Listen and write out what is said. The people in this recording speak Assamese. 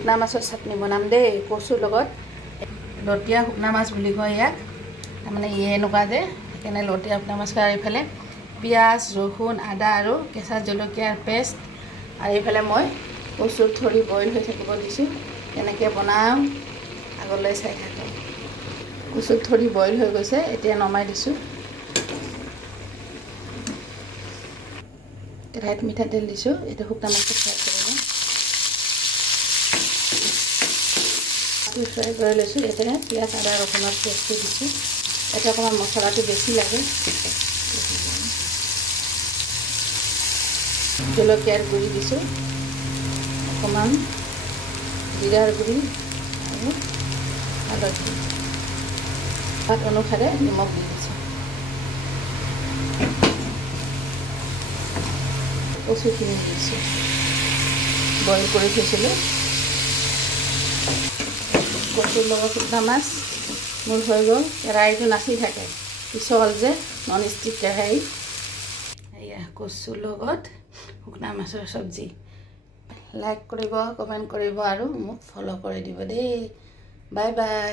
শুকনা মাছৰ চাটনি বনাম দেই কচুৰ লগত লটিয়া শুকনা মাছ বুলি কয় ইয়াক তাৰমানে এনেকুৱা যে সেইকাৰণে লটিয়া শুকনা মাছ আৰু এইফালে পিঁয়াজ ৰহুন আদা আৰু কেঁচা জলকীয়াৰ পেষ্ট আৰু এইফালে মই কচুৰ থৰি বইল হৈ থাকিব দিছোঁ কেনেকৈ বনাওঁ আগলৈ চাই থাকক কচুৰ থৰি বইল হৈ গৈছে এতিয়া নমাই দিছোঁ কেৰাহীত মিঠাতেল দিছোঁ এইটো শুকনা মাছটো ফ্ৰাই কৰি ফ্ৰাই কৰি লৈছোঁ এতিয়া পিঁয়াজ আদা ৰহুনৰ পেষ্টটো দিছোঁ এতিয়া অকণমান মছলাটো বেছি লাগে জলকীয়াৰ গুড়ি দিছোঁ অকণমান জিৰাৰ গুড়ি আৰু হালধি সোৱাদ অনুসাৰে নিমখ দি দিছোঁ কচুখিনি দিছোঁ বইল কৰি থৈছিলোঁ কচুৰ লগত শুকনা মাছ মোৰ হৈ গ'ল কেৰাহীটো নাচি থাকে পিছল যে নন ষ্টিক কেৰাহী এয়া কচুৰ লগত শুকনা মাছৰ চব্জি লাইক কৰিব কমেণ্ট কৰিব আৰু মোক ফ'ল' কৰি দিব দেই বাই বাই